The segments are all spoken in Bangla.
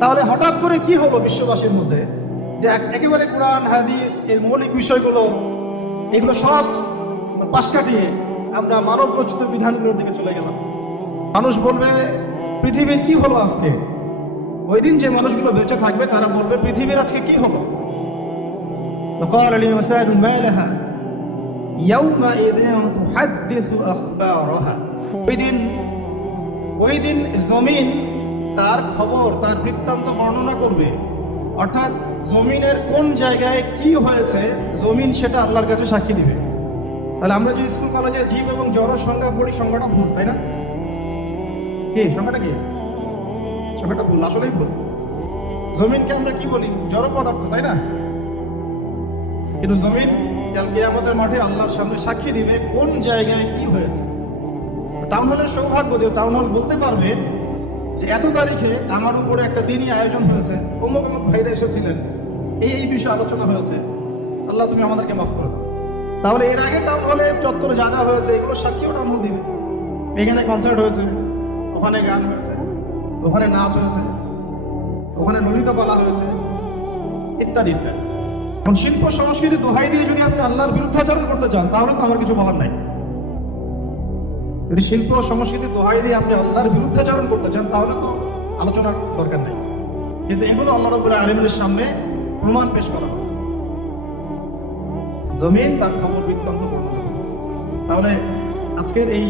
তাহলে হঠাৎ করে কি হলো বিশ্ববাসীর মধ্যে? যে একেবারে কোরআন, হাদিস, এর মৌলিক বিষয়গুলো, এগুলো সব পাশ কাটিয়ে আমরা মানব রচিত বিধানগুলোর দিকে চলে গেলাম। মানুষ বলবে, পৃথিবীর কি হলো আজকে? ওই দিন যে মানুষগুলো বেঁচে থাকবে তারা বলবে পৃথিবীর আজকে কি হলো وقال الإنسان ما لها يومئذ تحدث أخبارها ওই দিন ওই দিন জমিন তার খবর তার বৃত্তান্ত বর্ণনা করবে অর্থাৎ জমিনের কোন জায়গায় কি হয়েছে জমিন সেটা আল্লাহর কাছে সাক্ষী দিবে তাহলে আমরা যে স্কুল কলেজে জীব এবং জড়ের সংজ্ঞা পড়ি সংজ্ঞাটা ভুল তাই না কি সংজ্ঞাটা কি সংজ্ঞাটা ভুল, আসলেই ভুল। জমিনকে আমরা কি বলি? জড় পদার্থ, তাই না? কিন্তু জমিন কাল কিয়ামতের মাঠে আল্লাহর সামনে সাক্ষী দিবে কোন জায়গায় কি হয়েছে। টাউন হলের সৌভাগ্য যে টাউন হল বলতে পারবে যে এত তারিখে আমার উপরে একটা দিনই আয়োজন হয়েছে। অমুক অমুক ভাইরা এসেছিলেন। এই এই বিষয়ে আলোচনা হয়েছে। আল্লাহ তুমি আমাদেরকে মাফ করে দাও। তাহলে এর আগে টাউন হলে চত্বরে যা যা হয়েছে, এগুলো সাক্ষীও টাউন হল দিবে। এখানে কনসার্ট হয়েছে, ওখানে গান হয়েছে। ওখানে নাচ হয়েছে, ওখানে ললিত কলা হয়েছে, ইত্যাদি ইত্যাদি। এখন শিল্প সংস্কৃতি দোহাই দিয়ে যদি আপনি আল্লাহর বিরুদ্ধাচরণ করতে চান, তাহলে তো আমার কিছু বলার নাই। যদি শিল্প সংস্কৃতি দোহাই দিয়ে আপনি আল্লাহর বিরুদ্ধাচরণ করতে চান, তাহলে তো আলোচনার দরকার নেই। কিন্তু এগুলো আল্লাহ রব্বুল আলমের সামনে প্রমাণ পেশ করা জমিন তার খবর বৃত্তান্ত তাহলে আজকের এই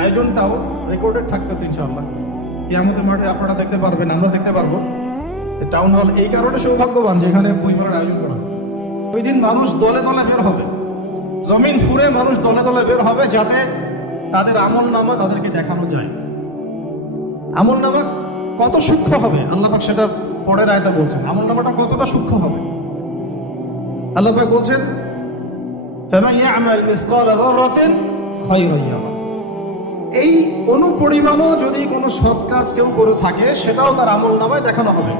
আয়োজনটাও রেকর্ডেড থাকতেছে ইনশাআল্লাহ। আমাদের মাঠে আপনারা দেখতে পারবেন আমরা দেখতে পারবো টাউন হল এই কারণে সৌভাগ্যবান যে এখানে বইমেলার আয়োজন করা হচ্ছে ওই দিন মানুষ দলে দলে বের হবে জমিন ফুরে মানুষ দলে দলে বের হবে যাতে তাদের আমল নামা তাদেরকে দেখানো যায় আমল নামা কত সূক্ষ্ম হবে আল্লাহ পাক সেটা পরের আয়তা বলছেন আমল নামাটা কতটা সূক্ষ্ম হবে আল্লাহ পাক বলছেন فمن يعمل مثقال ذرة خيرا يره এই অনুপরিমাণও যদি কোনো সৎ কাজ কেউ করে থাকে, সেটাও তার আমল নামায় দেখানো হবে।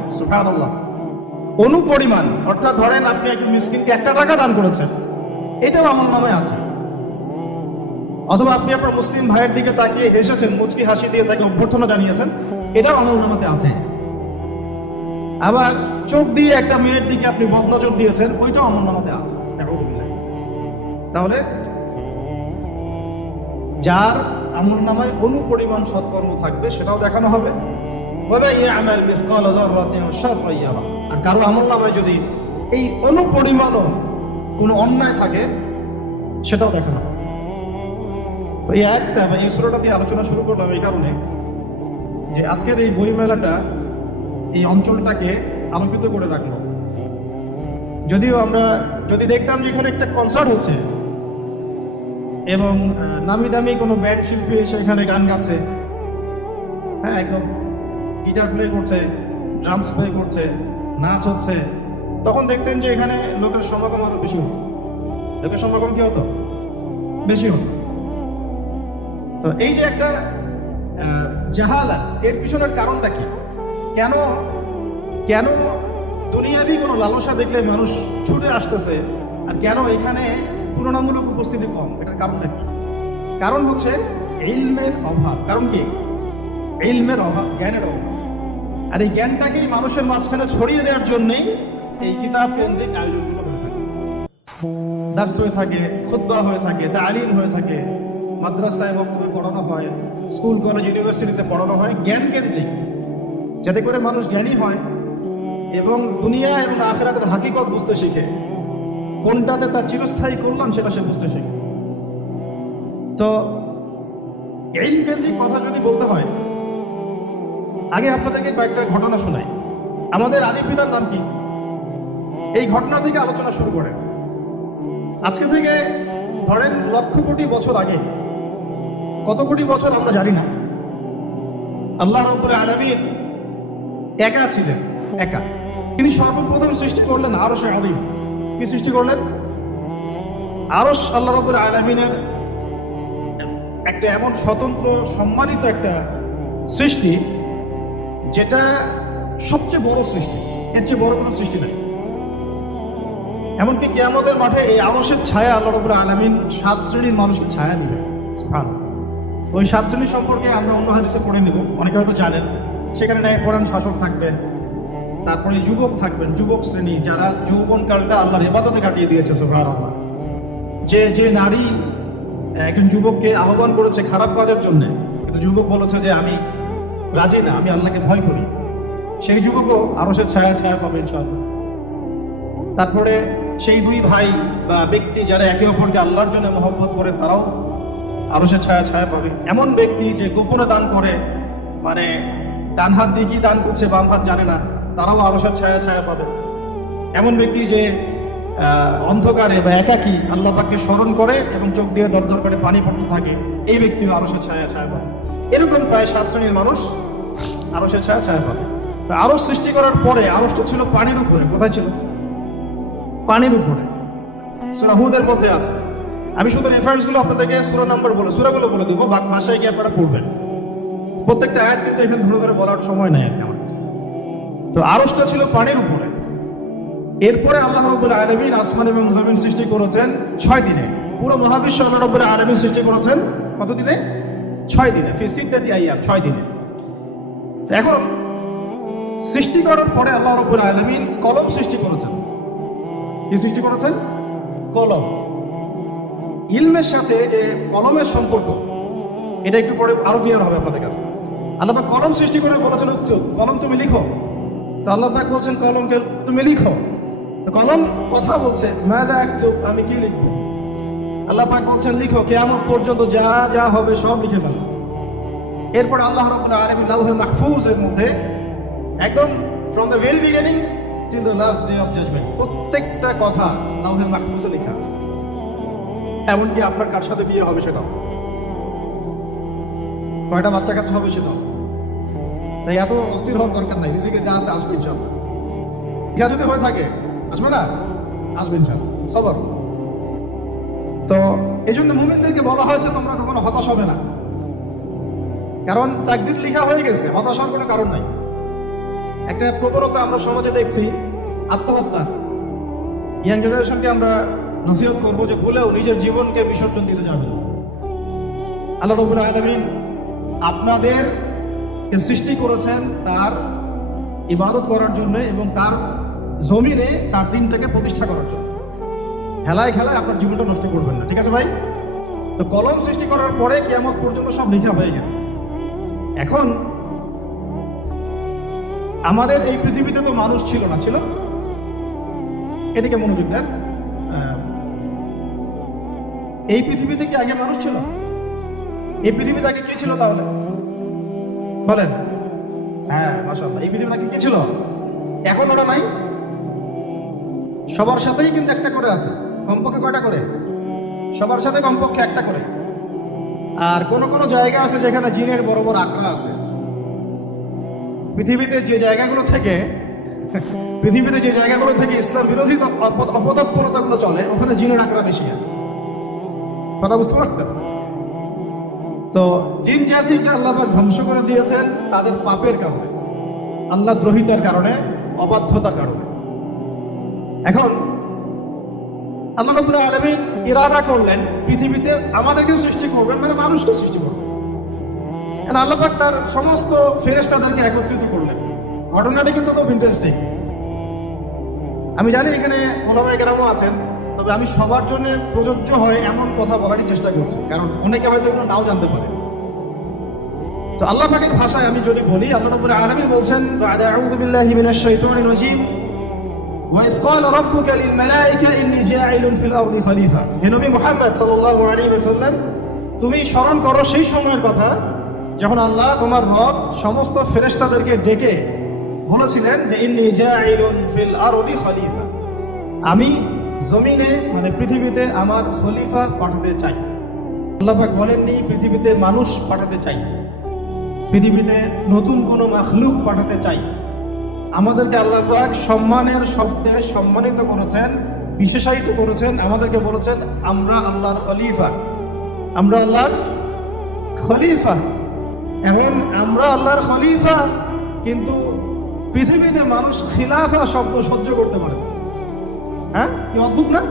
অনুপরিমাণ অর্থাৎ ধরেন আপনি একজন মিসকিনকে একটা টাকা দান করেছেন, এটাও আমল নামায় আছে। অথবা আপনি আপনার মুসলিম ভাইয়ের দিকে তাকিয়ে হেসেছেন, মুচকি হাসি দিয়ে তাকে অভ্যর্থনা জানিয়েছেন, এটাও আমল নামাতে আছে। আবার চোখ দিয়ে একটা মেয়ের দিকে আপনি বদনজর দিয়েছেন, ওইটাও আমল নামাতে আছে। তাহলে, যার আমল নামায় অনুপরিমাণ সৎকর্ম থাকবে, সেটাও দেখানো হবে। আর কারও আমল নামায় যদি এই অনুপরিমাণও কোনো অন্যায় থাকে, সেটাও দেখানো হবে। তো এই একটা বা এই সুরটা দিয়ে আলোচনা শুরু করলাম এই কারণে যে আজকের এই বই মেলাটা এই অঞ্চলটাকে আলোকিত করে রাখল। যদিও আমরা যদি দেখতাম যে এখানে একটা কনসার্ট হচ্ছে এবং নামি দামি কোনো ব্যান্ড শিল্পী এসে এখানে গান গাচ্ছে। হ্যাঁ একদম। গিটার প্লে করছে ড্রামস প্লে করছে, নাচ হচ্ছে। তখন দেখতেন যে এখানে লোকের সমাগম আরও বেশি হতো। লোকের সমাগম কি হতো? বেশি হতো। তো এই যে একটা জাহালাত, এর পিছনের কারণটা কি? কেন কেন দুনিয়াবি কোনো লালসা দেখলে মানুষ ছুটে আসতেছে? আর কেন এখানে তুলনামূলক উপস্থিতি কম, এটার কারণটা কি কারণ হচ্ছে ইলমের অভাব। কারণ কি? ইলমের অভাব, জ্ঞানের অভাব। আর এই জ্ঞানটাকেই মানুষের মাঝখানে ছড়িয়ে দেওয়ার জন্যই এই কিতাব কেন্দ্রিক আয়োজনগুলো হয়ে থাকে। হয়ে থাকে, খুতবা হয়ে থাকে, তালিম হয়ে থাকে, মাদ্রাসায় পড়ানো হয়, স্কুল, কলেজ, ইউনিভার্সিটিতে পড়ানো হয়, জ্ঞান কেন্দ্রিক। যাতে করে মানুষ জ্ঞানী হয় এবং দুনিয়া এবং আখেরাতের হাকিকত বুঝতে শিখে। কোনটাতে তার চিরস্থায়ী কল্যাণ সেটা সে বুঝতে শিখে। তো এই কেন্দ্রিক কথা যদি বলতে হয়, আগে আপনাদেরকে কয়েকটা ঘটনা শোনাই। আমাদের আদি পিতার নাম কি? এই ঘটনা থেকে আলোচনা শুরু করেন। আজকে থেকে ধরেন লক্ষ কোটি বছর আগে, কত কোটি বছর আমরা জানি না। আল্লাহ রব্বুল আলামিন একা ছিলেন, একা। তিনি সর্বপ্রথম সৃষ্টি করলেন আরও সে আদিম কি সৃষ্টি করলেন? আরস আল্লাহ রব্বুল আলামিনের একটা এমন স্বতন্ত্র, সম্মানিত একটা সৃষ্টি, যেটা সবচেয়ে বড় সৃষ্টি। এর চেয়ে বড় কোনো সৃষ্টি নাই। এমনকি কেয়ামতের মাঠে এই আবাসের ছায়া আল্লাহ রবুল আলমিন সাত শ্রেণির মানুষকে ছায়া দিবে ওই সাত শ্রেণি সম্পর্কে আমরা অন্য হাদিসে পড়ে নেব। অনেকে হয়তো জানেন। সেখানে ন্যায় পরাণ শাসক থাকবেন। তারপরে যুবক থাকবেন, যুবক শ্রেণি, যারা যৌবনকালটা আল্লাহর হেফাজতে কাটিয়ে দিয়েছে সুবহান আল্লাহ যে যে নারী, একজন যুবককে আহ্বান করেছে খারাপ কাজের জন্য যুবক বলেছে যে আমি রাজি না, আমি আল্লাহকে ভয় করি। সেই যুবকও আরও সে ছায়া ছায়া পাবে, ইনশাআল্লাহ। তারপরে সেই দুই ভাই বা ব্যক্তি যারা একে অপরকে আল্লাহর জন্য মহব্বত করে, তারাও আরও সে ছায়া ছায়া পাবে। এমন ব্যক্তি যে গোপনে দান করে মানে ডান হাত দিয়ে কি দান করছে বাম হাত জানে না। তারাও আরও ছায়া ছায়া পাবে। এমন ব্যক্তি যে অন্ধকারে বা একাকী আল্লাহ পাককে স্মরণ করে এবং চোখ দিয়ে দর দর করে পানি পড়তে থাকে, এই ব্যক্তিও আরও সে ছায়া ছায়া পাবে। এরকম প্রায় সাত শ্রেণির মানুষ আরও সে ছায়া ছায়া পাবে। আরও সৃষ্টি করার পরে আরসটা ছিল পানির উপরে। কোথায় ছিল? পানির উপরে। সুরা হুদের মধ্যে আছে। আমি শুধু রেফারেন্সগুলো আপনাদেরকে সুরা নাম্বার বলে, সুরাগুলো বলে দিব, বাক ভাষায় গিয়ে আপনারা পড়বেন। প্রত্যেকটা আয়াত কিন্তু এখানে ধরে ধরে বলার সময় নাই আর কি আমার কাছে। তো আরসটা ছিল পানির উপরে। এরপরে আল্লাহ রবুল আলমিন আসমান এবং জমিন সৃষ্টি করেছেন ছয় দিনে। পুরো মহাবিশ্ব আল্লাহ রবুল আলমিন সৃষ্টি করেছেন কত দিনে? ছয় দিনে। ফিসিকদাতি আইয়াম, ছয় দিনে। এখন সৃষ্টি করার পরে আল্লাহ রবুল আলমিন কলম সৃষ্টি করেছেন। কি সৃষ্টি করেছেন? কলম। ইলমের সাথে যে কলমের সম্পর্ক, এটা একটু পরে আরও ক্লিয়ার হবে আপনাদের কাছে। আল্লাহ কলম সৃষ্টি করে বলেছেন কলম তুমি লিখো। তো আল্লাহ বলছেন, কলমকে তুমি লিখো। তো কলম কথা বলছে মাদা একচুপ আমি কি লিখব? আল্লাহ পাক বলছেন, লিখো, কেয়ামত পর্যন্ত যা যা হবে, সব লিখে ফেলো। এরপর আল্লাহ রাব্বুল আলামিন লাউহে মাহফুজের মধ্যে, একদম from the very beginning till the last day of judgment প্রত্যেকটা কথা লাউহে মাহফুজে লেখা আছে। এমনকি আপনার কার সাথে বিয়ে হবে সেটাও। কয়টা বাচ্চা কাচ্চা হবে সেটাও। তাই এত অস্থির হওয়ার দরকার নাই। রিজিকে যা আছে আসবে ইনশাল্লাহ ইহা যদি হয়ে থাকে, আসবে না? আসবে ইনশাল্লাহ সবর তো এই জন্য মুমিনদেরকে বলা হয়েছে, তোমরা কখনো হতাশ হবে না। কারণ তাকদির লেখা হয়ে গেছে, হতাশ হওয়ার কোনো কারণ নাই। একটা প্রবণতা আমরা সমাজে দেখছি, আত্মহত্যা। ইয়াং জেনারেশনকে আমরা নসিহত করব যে ভুলেও নিজের জীবনকে বিসর্জন দিতে যাবে। আল্লাহ রবুল আলমিন আপনাদের সৃষ্টি করেছেন তার ইবাদত করার জন্য এবং তার জমিনে তার দিনটাকে প্রতিষ্ঠা করার জন্য। খেলায় খেলায় আপনার জীবনটা নষ্ট করবেন না, ঠিক আছে ভাই? তো কলম সৃষ্টি করার পরে কিয়ামত পর্যন্ত সব লেখা হয়ে গেছে। এখন আমাদের এই পৃথিবীতে তো মানুষ ছিল না, ছিল? এদিকে মনোযোগ দেন। এই পৃথিবীতে কি আগে মানুষ ছিল? এই পৃথিবীতে আগে কি ছিল তাহলে? বলেন। হ্যাঁ মাসাল্লাহ এই পৃথিবীতে আগে কি ছিল? এখন নাই? সবার সাথেই কিন্তু একটা করে আছে। কমপক্ষে কয়টা করে? সবার সাথে কমপক্ষে একটা করে। আর কোন কোন জায়গা আছে যেখানে জিনের বড় বড় আখড়া আছে? পৃথিবীতে যে জায়গাগুলো থেকে, পৃথিবীতে যে জায়গাগুলো থেকে ইসলাম বিরোধী অপতৎপরতাগুলো চলে, ওখানে জিনের আখড়া বেশি। কথা বুঝতে পারছেন? তো জিন জাতিকে আল্লাহ ধ্বংস করে দিয়েছেন তাদের পাপের কারণে, আল্লাহ দ্রোহিতার কারণে, অবাধ্যতার কারণে। এখন আল্লাহ রবুল আলমিন ইরাদা করলেন পৃথিবীতে আমাদেরকে সৃষ্টি করবেন মানে মানুষকে সৃষ্টি করবেন। And আল্লাহ পাক তার সমস্ত ফেরেশতাদেরকে একত্রিত করলেন। ঘটনাটি কিন্তু খুব ইন্টারেস্টিং আমি জানি এখানে ওলামাই গ্রামও আছেন তবে আমি সবার জন্য প্রযোজ্য হয় এমন কথা বলারই চেষ্টা করছি কারণ অনেকে হয়তো এগুলো নাও জানতে পারে তো আল্লাহ পাকের ভাষায় আমি যদি বলি আল্লাহ রব্বুল আলামিন বলছেন বাদা আউযু বিল্লাহি মিনাশ শাইতানির রাজীম وإذ قال ربك للملائكة إني جاعل في الأرض خليفة হে নবী মুহাম্মদ সাল্লাল্লাহু আলাইহি ওয়াসাল্লাম তুমি স্মরণ করো সেই সময়ের কথা যখন আল্লাহ তোমার রব সমস্ত ফেরেশতাদেরকে ডেকে বলেছিলেন যে ইন্নি জাইলুন ফিল আরদি খলিফা আমি জমিনে মানে পৃথিবীতে আমার খলিফা পাঠাতে চাই। আল্লাহ পাক বলেননি, পৃথিবীতে মানুষ পাঠাতে চাই। পৃথিবীতে নতুন কোনো মাখলুক পাঠাতে চাই। আমাদেরকে আল্লাহ সম্মানের শব্দে সম্মানিত করেছেন, বিশেষায়িত করেছেন, আমাদেরকে বলেছেন, আমরা আল্লাহর খলিফা। আমরা আল্লাহর খলিফা? এখন, আমরা আল্লাহর খলিফা? কিন্তু পৃথিবীতে মানুষ খিলাফা শব্দ সহ্য করতে পারে। হ্যাঁ? কি অদ্ভুত না?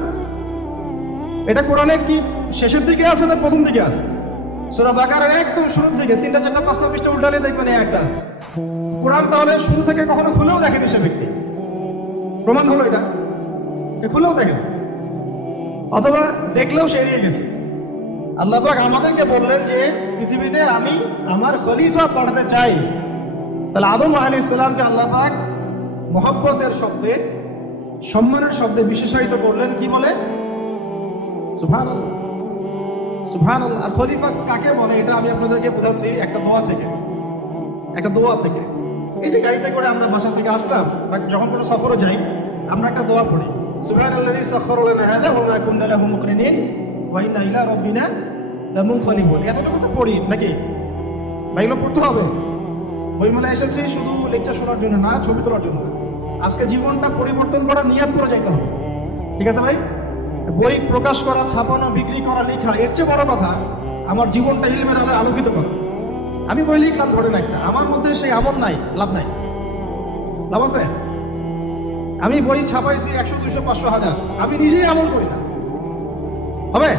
এটা কোরআনের কি শেষের দিকে আছে না প্রথম দিকে আছে? সুরা বাকারের একদম শুরুর দিকে, তিনটা, চারটা, পাঁচটা পৃষ্ঠা উল্টালে দেখবেন একটা আছে। কোরআন তাহলে শুরু থেকে কখনো খুলেও দেখেনি সে ব্যক্তি। প্রমাণ হলো এটা। খুলেও দেখেন। অথবা দেখলেও সে এড়িয়ে গেছে। আল্লাহ পাক আমাদেরকে বললেন যে, পৃথিবীতে আমি আমার খলিফা পাঠাতে চাই। তাহলে আদম আলী ইসলামকে আল্লাহ পাক মহব্বতের শব্দে সম্মানের শব্দে বিশেষায়িত করলেন, কি বলে? সুভান সুভান আর খলিফা কাকে বলে, এটা আমি আপনাদেরকে বোঝাচ্ছি একটা দোয়া থেকে। একটা দোয়া থেকে। এই যে গাড়িতে করে আমরা বাসা থেকে আসলাম, বা যখন কোনো সফরে যাই, আমরা একটা দোয়া পড়ি। সুবহান আল্লাযী সাখখারা লানা হাযা ওয়া মা কুন্না লাহু মুকরিনিন ওয়া ইন্না ইলা রাব্বিনা লামুনকালিবুন এতটুকু তো পড়ি, নাকি? বা পড়তে হবে। বইমেলা এসেছি শুধু লেকচার শোনার জন্য না, ছবি তোলার জন্য। আজকে জীবনটা পরিবর্তন করা নিয়াত করে যাইতে হবে। ঠিক আছে ভাই? বই প্রকাশ করা, ছাপানো, বিক্রি করা, লেখা, এর চেয়ে বড় কথা, আমার জীবনটা ইলমের আলো আলোকিত করা। আমি বই লিখলাম ধরেন একটা। আমার মধ্যে সেই আমল নাই, লাভ নাই। লাভ আছে? আমি বই ছাপাইছি একশো, দুশো, পাঁচশো হাজার। আমি নিজেই আমল করি না। হবে?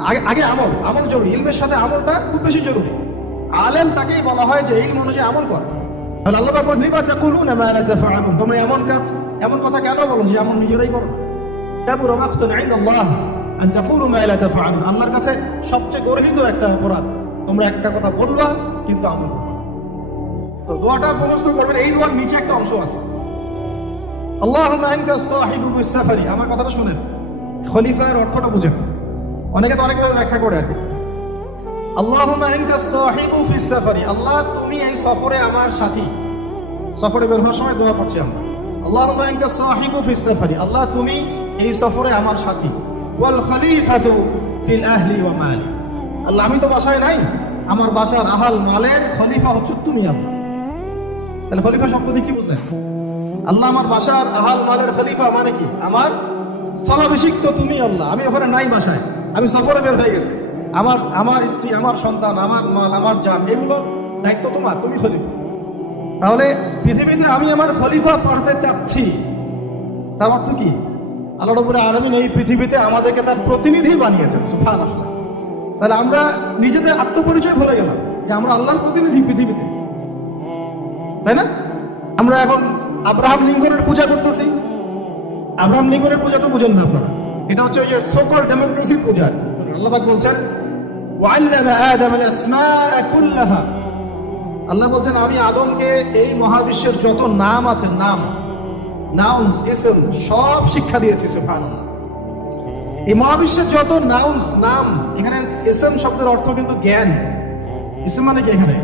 আগে আগে আমল আমল জরুরি। ইলমের সাথে আমলটা খুব বেশি জরুরি। আলেম তাকেই বলা হয় যে এই অনুযায়ী আমল কর। এমন এমন কথা কেন বলো যে আমল নিজেরাই আল্লাহর কাছে সবচেয়ে গর্হিত একটা অপরাধ। তোমরা একটা কথা বলবা, কিন্তু আমল তো দোয়াটা মুখস্থ করবেন, এই দোয়ার নিচে একটা অংশ আছে। আল্লাহুম্মা আমার কথাটা শুনেন। খলিফার অর্থটা বুঝেন। অনেকে তো অনেকভাবে ব্যাখ্যা করে আর কি। আল্লাহ, তুমি এই সফরে আমার সাথী। সফরে বের হওয়ার সময় দোয়া করছি আমরা। আনতা সাহিবু ফিস-সাফারি আল্লাহ, তুমি এই সফরে আমার সাথী। ওয়াল খলিফাতু ফিল আহলি ওয়া মালি। আল্লাহ, আমি তো বাসায় নাই। আমার বাসার আহাল মালের খলিফা হচ্ছে তুমি আল্লাহ। তাহলে খলিফা শব্দ কি বুঝলেন? আল্লাহ, আমার বাসার আহাল মালের খলিফা মানে কি? আমার স্থলাভিষিক্ত তুমি আল্লাহ। আমি ওখানে নাই বাসায়। আমি সফরে বের হয়ে গেছি। আমার আমার স্ত্রী, আমার সন্তান, আমার মাল, আমার জান এগুলো দায়িত্ব তোমার, তুমি খলিফা। তাহলে পৃথিবীতে আমি আমার খলিফা পাঠাতে চাচ্ছি। তার অর্থ কি? আল্লাহ রবুল আলমিন এই পৃথিবীতে আমাদেরকে তার প্রতিনিধি বানিয়েছেন সুফান তাহলে আমরা নিজেদের আত্মপরিচয় ভুলে গেলাম যে আমরা আল্লাহর প্রতিনিধি পৃথিবীতে। তাই না? আমরা এখন আব্রাহাম লিঙ্কনের পূজা করতেছি। আব্রাহাম লিঙ্কনের পূজা তো বুঝেন না আপনারা। এটা হচ্ছে ওই যে সকল ডেমোক্রেসির পূজা। আল্লাহ পাক আল্লাহ বলছেন, আমি আদমকে এই মহাবিশ্বের যত নাম আছে, নাম নাউন্স ইসম সব শিক্ষা দিয়েছে এই মহাবিশ্বের যত নাউন্স নাম, এখানে ইসম শব্দের অর্থ কিন্তু জ্ঞান। ইসম মানে কি এখানে?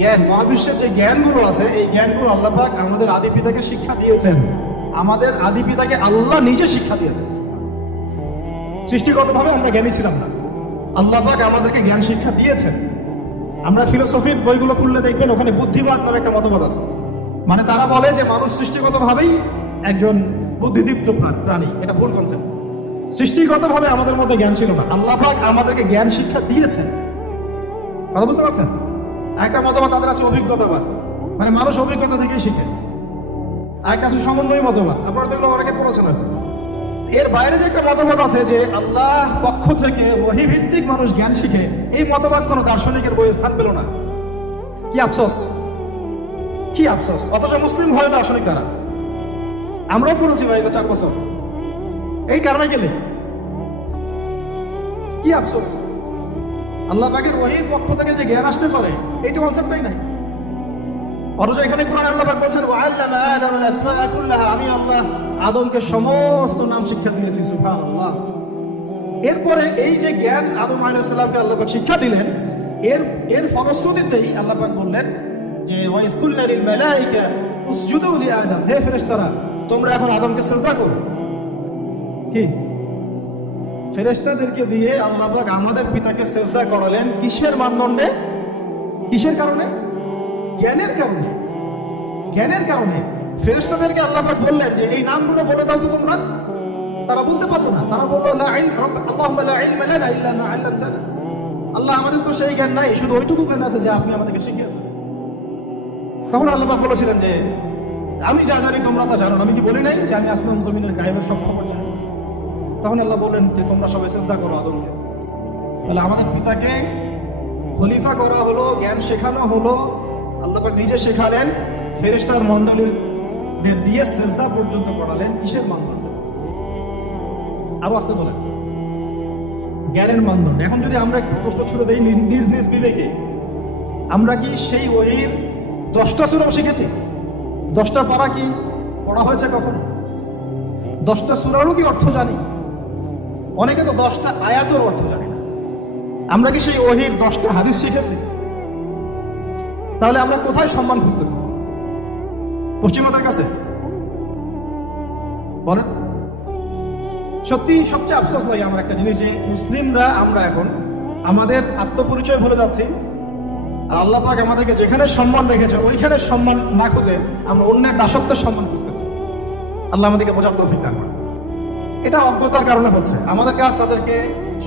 জ্ঞান। মহাবিশ্বের যে জ্ঞানগুলো আছে, এই জ্ঞানগুলো আল্লাহ পাক আমাদের আদি পিতাকে শিক্ষা দিয়েছেন। আমাদের আদি পিতাকে আল্লাহ নিজে শিক্ষা দিয়েছেন সৃষ্টিগতভাবে আমরা জ্ঞানী ছিলাম না। আল্লাহ পাক আমাদেরকে জ্ঞান শিক্ষা দিয়েছেন। আমরা ফিলোসফির বইগুলো খুললে দেখবেন ওখানে বুদ্ধিবাদ নামে একটা মতবাদ আছে। মানে তারা বলে যে মানুষ সৃষ্টিগতভাবেই একজন বুদ্ধিদীপ্ত প্রা- প্রাণী। এটা ভুল কনসেপ্ট সৃষ্টিগতভাবে আমাদের মধ্যে জ্ঞান ছিল না। আল্লাহবাক আমাদেরকে জ্ঞান শিক্ষা দিয়েছেন। কথা বুঝতে পারছেন? একটা মতবাদ তাদের আছে অভিজ্ঞতাবাদ। মানে মানুষ অভিজ্ঞতা থেকেই শিখে। আর একটা আছে সমন্বয় মতবাদ। আপনারা তো এগুলো অনেকে পড়েছেন হয়তো। এর বাইরে যে একটা মতবাদ আছে যে আল্লাহ পক্ষ থেকে ওহিভিত্তিক মানুষ জ্ঞান শিখে, এই মতবাদ কোনো দার্শনিকের বই স্থান পেল না। কি আফসোস? কি আফসোস? অথচ মুসলিম হয় দার্শনিক তারা আমরাও পড়েছি ভাই চার বছর। এই কারণে গেলে। কি আফসোস? আল্লাহ পাকের ওহির পক্ষ থেকে যে জ্ঞান আসতে পারে, এইটা কনসেপ্টটাই নাই। অথচ এখানে কোরআন আল্লাহ পাক বলছেন ওয়াল্লামা আদম আল আসমাআ কুল্লাহা। আমি আল্লাহ আদমকে সমস্ত নাম শিক্ষা দিয়েছি, সুবহানাল্লাহ। এরপরে এই যে জ্ঞান আদম আলাইহিস সালামকে আল্লাহ পাক শিক্ষা দিলেন, এর এর ফলশ্রুতিতেই আল্লাহ পাক বললেন যে, ওয়াইজ কুল্লা লিল মালাইকা উসজুদু লি আদম। হে ফেরেশতারা, তোমরা এখন আদমকে সিজদা করো। কি? ফেরেশতাদেরকে দিয়ে আল্লাহ পাক আমাদের পিতাকে সেজদা করালেন। কিসের মানদণ্ডে? কিসের কারণে? জ্ঞানের কারণে। জ্ঞানের কারণে। ফেরেশতাদেরকে আল্লাহ বললেন যে, এই নামগুলো বলে দাও তো তোমরা। তারা বলতে পারল না। তারা বলল আল্লাহ আমাদের তো সেই জ্ঞান নাই, শুধু ওইটুকু জ্ঞান আছে যা আপনি আমাদেরকে শিখিয়েছেন। তখন আল্লাহ বলেছিলেন যে, আমি যা জানি তোমরা তা জানো আমি কি বলি নাই যে, আমি আসমান জমিনের গায়েবের সব খবর জানি? তখন আল্লাহ বললেন যে, তোমরা সবাই চেষ্টা করো আদমকে। তাহলে আমাদের পিতাকে খলিফা করা হলো, জ্ঞান শেখানো হলো আল্লাহ পাক নিজে শেখালেন ফেরেস্টার মন্ডলীদের দিয়ে সেজদা পর্যন্ত করালেন, কিসের মানদণ্ড? আরও আসতে বলেন। জ্ঞানের মানদণ্ড। এখন যদি আমরা একটু প্রশ্ন ছুড়ে দিই নিজ নিজ বিবেকে, আমরা কি সেই ওহির দশটা সুরাও শিখেছি? দশটা পারা কি পড়া হয়েছে কখন? দশটা সুরারও কি অর্থ জানি? অনেকে তো দশটা আয়াতর অর্থ জানে না। আমরা কি সেই ওহির দশটা হাদিস শিখেছি? তাহলে আমরা কোথায় সম্মান খুঁজতেছি? পশ্চিমাদের কাছে? বলেন। সত্যি, সবচেয়ে আফসোস লাগে আমার একটা জিনিস যে, মুসলিমরা আমরা এখন আমাদের আত্মপরিচয় ভুলে যাচ্ছি। আর আল্লাহ পাক আমাদেরকে যেখানে সম্মান রেখেছে, ওইখানে সম্মান না খুঁজে আমরা অন্যের দাসত্বের সম্মান খুঁজতেছি। আল্লাহ আমাদেরকে বোঝার তৌফিক দান করে এটা অজ্ঞতার কারণে হচ্ছে। আমাদের কাজ তাদেরকে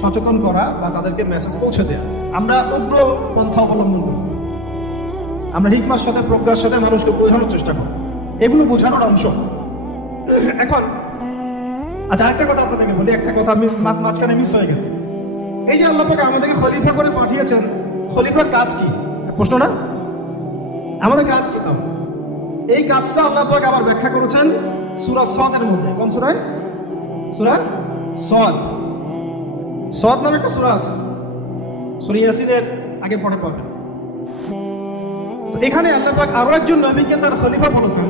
সচেতন করা বা তাদেরকে মেসেজ পৌঁছে দেওয়া আমরা উগ্র পন্থা অবলম্বন করি। আমরা হিকমার সাথে, প্রজ্ঞার সাথে মানুষকে বোঝানোর চেষ্টা করি এগুলো বোঝানোর অংশ। এখন আচ্ছা আরেকটা কথা আপনাদেরকে বলি, একটা কথা আমি মাঝ মাঝখানে মিস হয়ে গেছে। এই যে আল্লাহ আমাদেরকে খলিফা করে পাঠিয়েছেন, খলিফার কাজ কি? প্রশ্ন না? আমাদের কাজ কি তাও? এই কাজটা আল্লাহ আবার ব্যাখ্যা করেছেন সুরা সদের মধ্যে। কোন সূরায়? সূরা সদ। সদ নামে একটা সুরা আছে। সূরা ইয়াসিনের আগে পড়ে পাবেন। এখানে আল্লাহ পাক আরও একজন নবীকে তার খলিফা বলেছেন।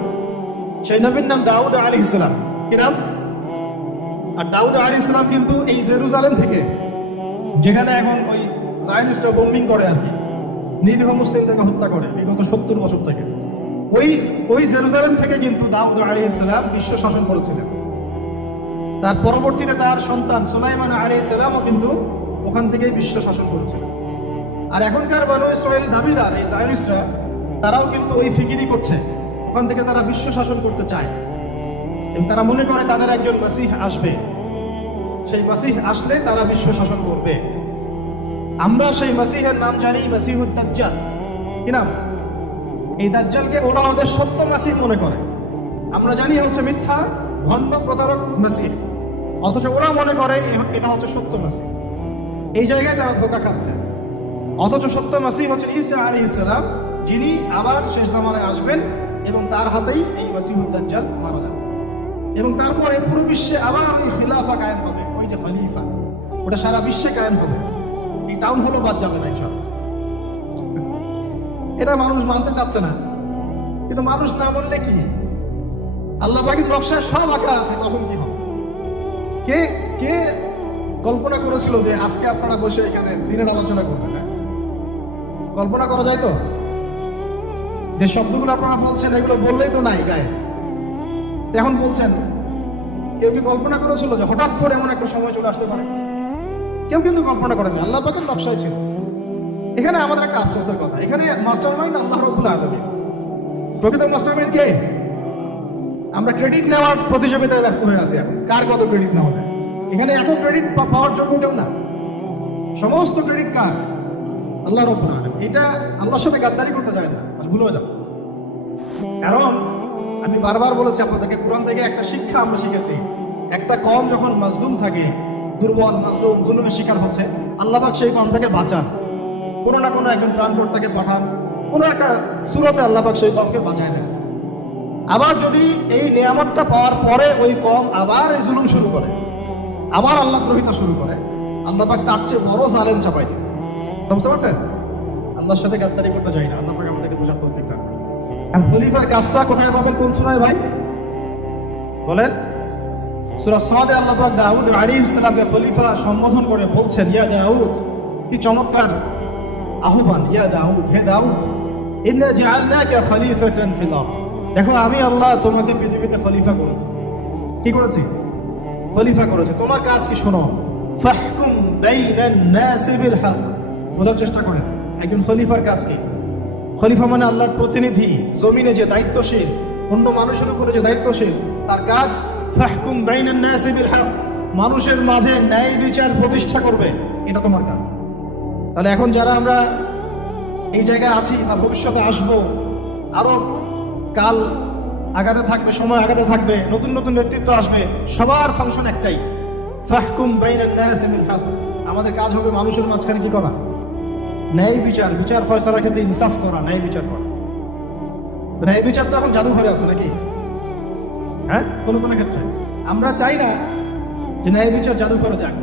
সেই নবীর নাম দাউদ আলাইহিস সালাম। কি নাম? আর দাউদ আলী ইসলাম কিন্তু এই জেরুজালেম থেকে, যেখানে এখন ওই জায়নিস্টরা বোম্বিং করে আর কি, নিরীহ মুসলিমদেরকে হত্যা করে বিগত সত্তর বছর থেকে। ওই ওই জেরুজালেম থেকে কিন্তু দাউদ আলী ইসলাম বিশ্ব শাসন করেছিলেন। তার পরবর্তীতে তার সন্তান সুলাইমান আলী ইসলামও কিন্তু ওখান থেকেই বিশ্ব শাসন করেছিলেন। আর এখনকার মানুষ ইসরায়েল দাবিদার এই জায়নিস্টরা তারাও কিন্তু ওই ফিকিরি করছে। ওখান থেকে তারা বিশ্ব শাসন করতে চায়। এবং তারা মনে করে তাদের একজন মাসিহ আসবে। সেই মাসিহ আসলে তারা বিশ্ব শাসন করবে। আমরা সেই মাসিহের নাম জানি মাসিহুদ দাজ্জাল। কি নাম? এই দাজ্জালকে ওরা ওদের সত্য মাসিহ মনে করে। আমরা জানি হচ্ছে মিথ্যা, ভণ্ড প্রতারক মাসিহ। অথচ ওরা মনে করে এটা হচ্ছে সত্য মাসিহ। এই জায়গায় তারা ধোকা খাচ্ছে। অথচ সত্য মাসিহ হচ্ছে ঈসা আলী ইসলাম যিনি আবার শেষ জামানায় আসবেন এবং তার হাতেই এই মাসিহুদ দাজ্জাল মারা যাবে। এবং তারপরে পুরো বিশ্বে আবার ওই খিলাফা কায়েম হবে, ওই যে খলিফা। ওটা সারা বিশ্বে কায়েম হবে। এই টাউন হলো বাদ যাবে না সব এটা মানুষ মানতে চাচ্ছে না। কিন্তু মানুষ না বললে কি? আল্লাহ পাখির নকশায় সব আঁকা আছে, তখন কি হবে? কে কে কল্পনা করেছিল যে আজকে আপনারা বসে এখানে দিনের আলোচনা করবেন? কল্পনা করা যায় তো? যে শব্দগুলো আপনারা বলছেন, এগুলো বললেই তো নাই গায়ে। এখন বলছেন, কেউ কি কল্পনা করেছিল যে হঠাৎ করে এমন একটা সময় চলে আসতে পারে? কেউ কিন্তু কল্পনা করেনি, আল্লাহ পাকের নকশায় ছিল। এখানে আমাদের একটা আফসোসের কথা, এখানে মাস্টার মাইন্ড আল্লাহ রবুল আলমী প্রকৃত মাস্টার মাইন্ড কে? আমরা ক্রেডিট নেওয়ার প্রতিযোগিতায় ব্যস্ত হয়ে আছি এখন। কার কত ক্রেডিট নেওয়া যায়? এখানে এত ক্রেডিট পাওয়ার যোগ্য কেউ না। সমস্ত ক্রেডিট কার? আল্লাহ রবুল আলম এটা আল্লাহর সাথে গাদ্দারি করতে যায় না, তাহলে ভুলে যাও কারণ আমি বারবার বলেছি আপনাদেরকে, কোরআন থেকে একটা শিক্ষা আমরা শিখেছি। একটা কম যখন মাজলুম থাকে, দুর্বল, মাজলুম, জুলুমের শিকার হচ্ছে, আল্লাহ পাক সেই কমটাকে বাঁচান। কোনো না কোনো একজন ত্রাণকর্তাকে পাঠান, কোনো একটা সুরতে আল্লাহ পাক সেই কমকে বাঁচায় দেন। আবার যদি এই নিয়ামতটা পাওয়ার পরে ওই কম আবার এই জুলুম শুরু করে, আবার আল্লাহ দ্রোহিতা শুরু করে, আল্লাহ পাক তার চেয়ে বড় জালেম চাপাই দেন। বুঝতে পারছেন আল্লাহর সাথে গাদ্দারি করতে চাই না। আল্লাহ পাক আমাদেরকে বোঝার তৌফিক দান খলিফার কাজটা কোথায় পাবেন কোন সুরায় ভাই? বলেন। সূরা সাদে আল্লাহ পাক দাউদ আলাইহিস সালামকে খলিফা সম্বোধন করে বলছেন ইয়া দাউদ কি চমৎকার আহ্বান ইয়া দাউদ হে দাউদ ইন্না জাআলনাকা খলিফাতান ফিল আরদ দেখো আমি আল্লাহ তোমাকে পৃথিবীতে খলিফা করেছি। কি করেছি? খলিফা করেছে। তোমার কাজ কি শোনো। ফাহকুম বাইনান নাসি বিল হক বোঝার চেষ্টা করেন। একজন খলিফার কাজ কি? খলিফা মানে আল্লাহর প্রতিনিধি, জমিনে যে দায়িত্বশীল, অন্য মানুষের উপরে যে দায়িত্বশীল, তার কাজ ফাহকুম বাইনান নাসি বিল হক। মানুষের মাঝে ন্যায় বিচার প্রতিষ্ঠা করবে, এটা তোমার কাজ। তাহলে এখন যারা আমরা এই জায়গায় আছি বা ভবিষ্যতে আসব, আরও কাল আগাতে থাকবে, সময় আগাতে থাকবে, নতুন নতুন নেতৃত্ব আসবে, সবার ফাংশন একটাই, ফাহকুম বাইনান নাসি বিল হক। আমাদের কাজ হবে মানুষের মাঝখানে কি করা? ন্যায় বিচার বিচার ফয়সালার ক্ষেত্রে ইনসাফ করা, ন্যায় বিচার করা। ন্যায় বিচার তো এখন জাদুঘরে আছে নাকি? হ্যাঁ? কোনো কোনো ক্ষেত্রে। আমরা চাই না যে ন্যায় বিচার জাদুঘরে যাক।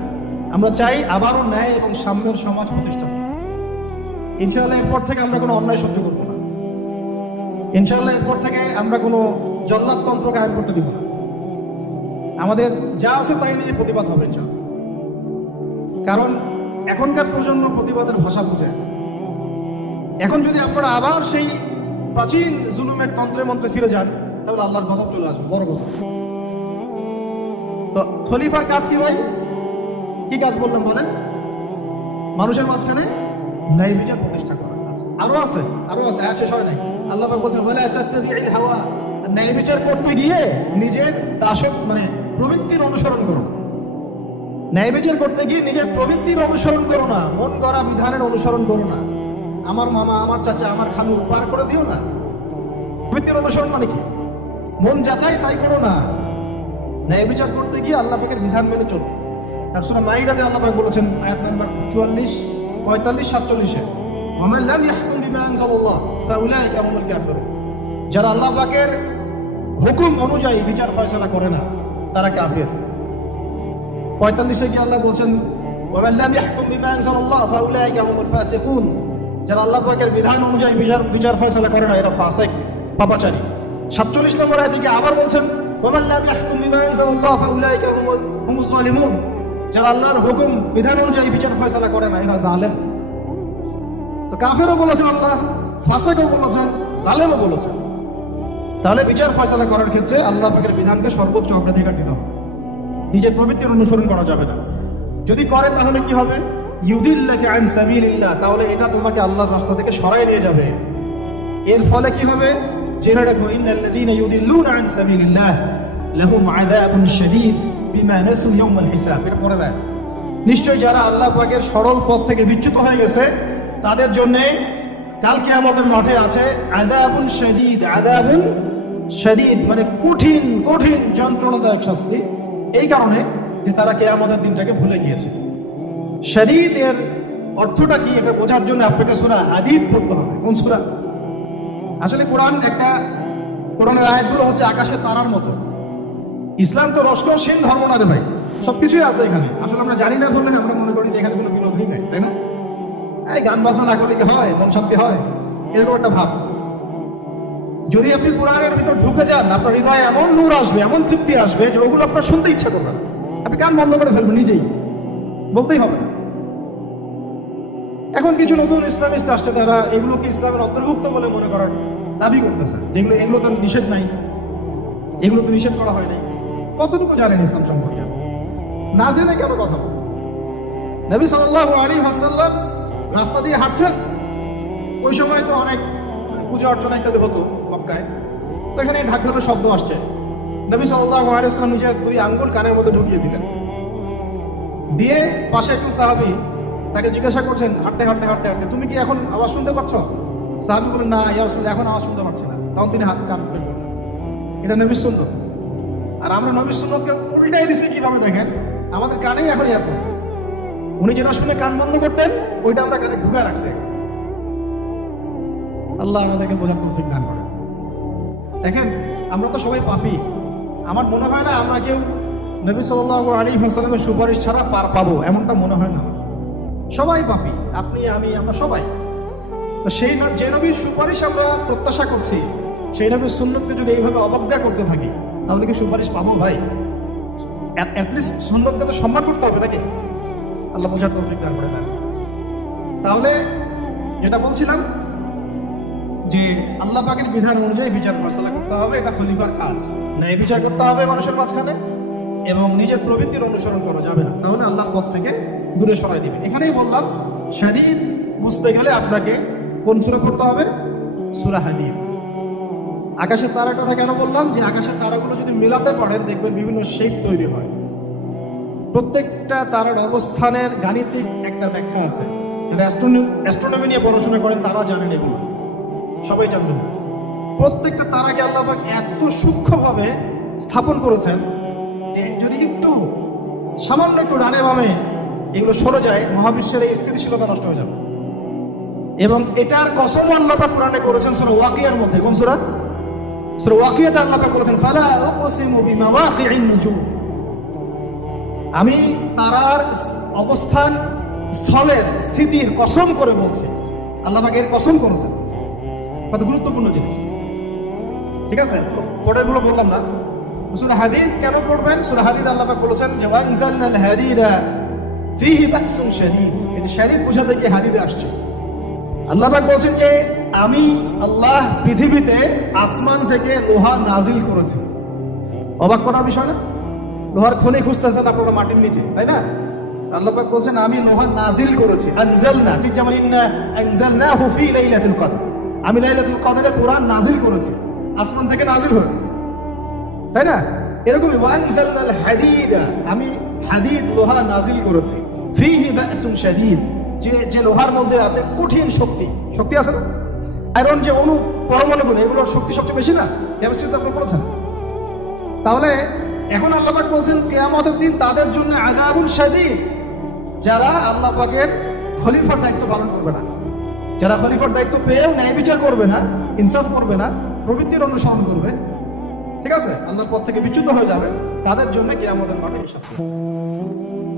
আমরা চাই আবারও ন্যায় এবং সাম্যের সমাজ প্রতিষ্ঠা করতে। ইনশাআল্লাহ এরপর থেকে আমরা কোনো অন্যায় সহ্য করব না। ইনশাআল্লাহ এরপর থেকে আমরা কোনো জল্লাদতন্ত্র কায়েম করতে দিব না। আমাদের যা আছে তাই নিয়ে প্রতিবাদ হবে, ইনশাআল্লাহ। কারণ এখনকার প্রজন্ম প্রতিবাদের ভাষা বুঝে। এখন যদি আপনারা আবার সেই প্রাচীন জুলুমের তন্ত্রে মন্ত্রে ফিরে যান তাহলে আল্লাহর গজব চলে আসবে বড় গজব। তো খলিফার কাজ কি ভাই? কি কাজ বললাম বলেন? মানুষের মাঝখানে ন্যায় বিচার প্রতিষ্ঠা করা আচ্ছা, আরও আছে আরও আছে আর শেষ হয় নাই। আল্লাহ বলছেন বলে হাওয়া। ন্যায় বিচার করতে গিয়ে নিজের দাসক মানে প্রবৃত্তির অনুসরণ করো ন্যায় বিচার করতে গিয়ে নিজের প্রবৃত্তির অনুসরণ করো না। মন গড়া বিধানের অনুসরণ করো না। আমার মামা, আমার চাচা, আমার খালু পার করে দিও না। প্রবৃত্তির অনুসরণ মানে কি? মন যাচাই তাই করো না। ন্যায় বিচার করতে গিয়ে আল্লাহ পাকের বিধান মেনে চলো। আর সুরা মাইদাতে আল্লাহ পাক বলেছেন, আয়াত নাম্বার চুয়াল্লিশ, পঁয়তাল্লিশ, সাতচল্লিশে ওমান লাম ইয়াহকুম বিমা আনজালাল্লাহ, ফাউলাইকা হুমুল কাফিরুন। যারা আল্লাহ পাকের হুকুম অনুযায়ী বিচার ফয়সালা করে না, তারা কাফির। পঁয়তাল্লিশে গিয়ে আল্লাহ বলছেন যারা আল্লাহ বিধান অনুযায়ী বিচার বিচার এরা ফাসিক সাতচল্লিশ নম্বর আবার বলছেন যারা আল্লাহর হুকুম, বিধান অনুযায়ী বিচার এরা কাফেরও বলেছেন আল্লাহ বলেছেন বলেছেন। তাহলে বিচার ফয়সালা করার ক্ষেত্রে আল্লাহ বিধানকে সর্বোচ্চ অগ্রাধিকার দিতে হবে। নিজের প্রবৃত্তির অনুসরণ করা যাবে না। যদি করে তাহলে কি হবে? ইউদিল্লাকে আইন সাবিলিল্লাহ, তাহলে এটা তোমাকে আল্লাহর রাস্তা থেকে সরাই নিয়ে যাবে। এর ফলে কি হবে? জেনে রাখো, ইন্নাল্লাযীনা ইউদিল্লুনা আন সাবিলিল্লাহ, লাহুম আযাবুন শাদীদ বিমা নাসু ইয়াউমাল হিসাব। এটা পড়ে দেয় নিশ্চয় যারা আল্লাহ পাকের সরল পথ থেকে বিচ্যুত হয়ে গেছে, তাদের জন্য কাল কিয়ামতের মাঠে আছে আযাবুন শাদীদ। আযাবুন শাদীদ মানে কঠিন কঠিন, যন্ত্রণাদায়ক শাস্তি। এই কারণে যে তারা কেয়ামতের দিনটাকে ভুলে গিয়েছে। শরীদ এর অর্থটা কি এটা বোঝার জন্য আপনাকে সুরা আদিব পড়তে হবে। কোন সুরা? আসলে কোরআন একটা, কোরআনের আয়াতগুলো হচ্ছে আকাশের তারার মতো। ইসলাম তো রসকসীন ধর্ম না রে ভাই। সবকিছুই আছে এখানে। আসলে আমরা জানি না বললে আমরা মনে করি যে এখানে কোনো বিনোদনই নেই, তাই না? এই গান বাজনা না করলে হয়? মন হয়? এরকম একটা ভাব। যদি আপনি কোরআনের ভিতর ঢুকে যান, আপনার হৃদয়ে এমন নূর আসবে, এমন তৃপ্তি আসবে যে ওগুলো আপনার শুনতে ইচ্ছা করবে। আপনি গান বন্ধ করে ফেলবেন নিজেই। বলতেই হবে। এখন কিছু নতুন ইসলামিস্ট আসছে, তারা এগুলোকে ইসলামের অন্তর্ভুক্ত বলে মনে করার দাবি করতেছে। যেগুলো এগুলো তো নিষেধ নাই। এগুলো তো নিষেধ করা হয় নাই। কতটুকু জানেন ইসলাম সম্পর্কে? না জেনে কেন কথা বলেন? নবী সাল্লাল্লাহু আলাইহি ওয়াসাল্লাম রাস্তা দিয়ে হাঁটছেন। ওই সময় তো অনেক পূজা অর্চনা ইত্যাদি হতো। মক্কায় তো এখানে ঢাক ঢোলের শব্দ আসছে নবী সাল্লাল্লাহু আলাইহি ওয়াসাল্লাম নিজের দুই আঙ্গুল কানের মধ্যে ঢুকিয়ে দিলেন। দিয়ে পাশে একটু সাহাবি তাকে জিজ্ঞাসা করছেন, হাঁটতে হাঁটতে হাঁটতে হাঁটতে, তুমি কি এখন আওয়াজ শুনতে পাচ্ছ? সাহাবি বলেন না, ইয়া এখন আওয়াজ শুনতে পাচ্ছি না। তখন তিনি হাত কান এটা নবীর সুন্নত। আর আমরা নবীর সুন্নতকে উল্টাই দিচ্ছি কীভাবে দেখেন? আমাদের কানেই এখন ইয়ারফোন। উনি যেটা শুনে কান বন্ধ করতেন, ওইটা আমরা কানে ঢুকা রাখছি। আল্লাহ আমাদেরকে বোঝার তৌফিক দান করেন। দেখেন, আমরা তো সবাই পাপি। আমার মনে হয় না আমরা কেউ নবী সাল্লাল্লাহু আলী ওয়াসাল্লামের সুপারিশ ছাড়া পার পাবো, এমনটা মনে হয় না। সবাই পাপি, আপনি, আমি, আমরা সবাই। তো সেই যে নবীর সুপারিশ আমরা প্রত্যাশা করছি, সেই নবীর সুন্নতকে যদি এইভাবে অবজ্ঞা করতে থাকি, তাহলে কি সুপারিশ পাবো ভাই? অ্যাটলিস্ট সুন্নতকে তো সম্মান করতে হবে নাকি? আল্লাহ বোঝার তৌফিক দান করে দেন। তাহলে যেটা বলছিলাম যে আল্লাহ পাকের বিধান অনুযায়ী বিচার ফয়সলা করতে হবে এটা খলিফার কাজ। ন্যায় বিচার করতে হবে মানুষের মাঝখানে এবং নিজের প্রবৃত্তির অনুসরণ করা যাবে না। তাহলে আল্লাহর পথ থেকে দূরে সরাই দিবে। এখানেই বললাম শারীর বুঝতে গেলে আপনাকে কোন সুরা করতে হবে? সুরা হাদিদ। আকাশের তারার কথা কেন বললাম? যে আকাশের তারাগুলো যদি মেলাতে পারেন দেখবেন বিভিন্ন শেপ তৈরি হয়। প্রত্যেকটা তারার অবস্থানের গাণিতিক একটা ব্যাখ্যা আছে। যারা অ্যাস্ট্রোনমি নিয়ে পড়াশোনা করেন তারা জানেন এগুলো। সবাই জানবেন। প্রত্যেকটা তারাকে আল্লাহ পাক এত সূক্ষ্মভাবে স্থাপন করেছেন যে যদি একটু সামান্য একটু ডানে বামে এগুলো সরে যায়, মহাবিশ্বের এই স্থিতিশীলতা নষ্ট হয়ে যাবে। এবং এটার কসম আল্লাহ পাক কোরআনে করেছেন সূরা ওয়াকিয়ার মধ্যে। কোন সূরা? সূরা ওয়াকিয়াতে আল্লাহ পাক বলেছেন, ফালা উকসিমু বিমাওয়াকি'ন নুজুম আমি তারার অবস্থান, স্থলের স্থিতির কসম করে বলছি। আল্লাহ এর কসম করেছেন। কত গুরুত্বপূর্ণ জিনিস। ঠিক আছে? পরেরগুলো বললাম না। সূরা হাদিদ কেন পড়বেন? সূরা হাদিদ আল্লাহ বলেছেন যে ওয়ানজালনাল হাদিদা ফীহি বাকসুন শাদীদ। এটা শাদীদ বোঝাতে কি হাদিদে আসছে। আল্লাহ পাক বলছেন যে, আমি আল্লাহ পৃথিবীতে আসমান থেকে লোহা নাজিল করেছি। অবাক করার বিষয় না? লোহার খনি খুঁজতেছেন আপনারা মাটির নিচে, তাই না? আল্লাহ পাক বলছেন, আমি লোহা নাজিল করেছি। আনজালনা, ঠিক যেমন ইন্না আনজালনাহু ফি লাইলাতুল কদর। আমি লাইলাতুল কদরে কোরআন নাজিল করেছি, আসমান থেকে নাজিল হয়েছে। তাই না? এরকমই ওয়ানজালনাল হাদিদা আমি হাদিদ লোহা নাজিল করেছি। ফিহি বাসুন শাদীদ, যে যে লোহার মধ্যে আছে কঠিন শক্তি। শক্তি আছে না? আয়রন যে অণু পরমাণু বলে এগুলোর শক্তি সবচেয়ে বেশি না? কেমিস্ট্রিতে আপনারা পড়েছেন। তাহলে এখন আল্লাহ পাক বলছেন, কেয়ামতের দিন তাদের জন্য আযাবুন শাদীদ, যারা আল্লাহ পাকের খলিফার দায়িত্ব পালন করবে না। যারা খলিফার দায়িত্ব পেয়েও ন্যায় বিচার করবে না, ইনসাফ করবে না, প্রবৃত্তির অনুসরণ করবে, ঠিক আছে? আল্লাহর পথ থেকে বিচ্যুত হয়ে যাবে, তাদের জন্য কি আমাদের মাঠে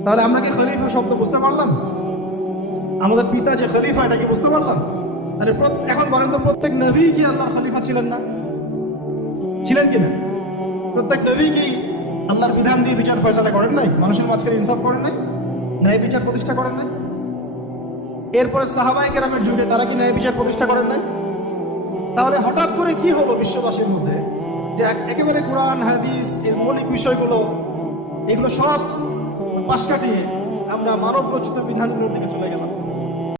তাহলে আমরা কি খলিফা শব্দ বুঝতে পারলাম? আমাদের পিতা যে খলিফা, এটা কি বুঝতে পারলাম? প্রত- এখন বলেন তো, প্রত্যেক নবী কি আল্লাহর খলিফা ছিলেন না? ছিলেন কি না প্রত্যেক নবী কি আল্লাহর বিধান দিয়ে বিচার ফয়সালা করেন নাই? মানুষের মাঝখানে ইনসাফ করেন নাই? ন্যায় বিচার প্রতিষ্ঠা করেন নাই? এরপরে সাহাবাই কেরামের যুগে তারা কি ন্যায় বিচার প্রতিষ্ঠা করেন নাই? তাহলে হঠাৎ করে কি হলো বিশ্ববাসীর মধ্যে? যে এক- একেবারে কোরআন, হাদিস এর মৌলিক বিষয়গুলো, এগুলো সব পাশ কাটিয়ে আমরা মানব রচিত বিধানগুলোর দিকে চলে গেলাম।